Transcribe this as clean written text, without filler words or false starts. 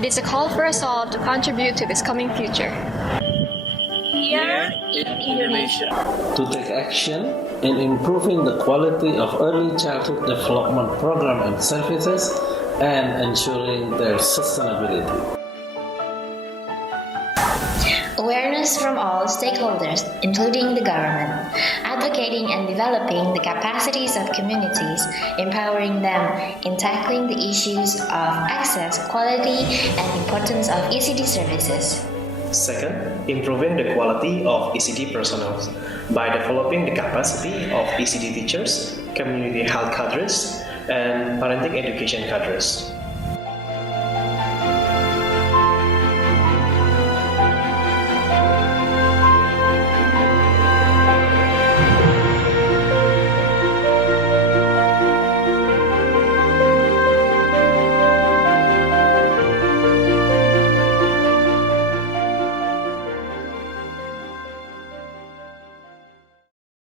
It is a call for us all to contribute to this coming future. Here in Indonesia. To take action in improving the quality of early childhood development program and services and ensuring their sustainability. Awareness from all stakeholders, including the government, advocating and developing the capacities of communities, empowering them in tackling the issues of access, quality, and importance of ECD services. Second, improving the quality of ECD personnel by developing the capacity of ECD teachers, community health cadres, and parenting education cadres.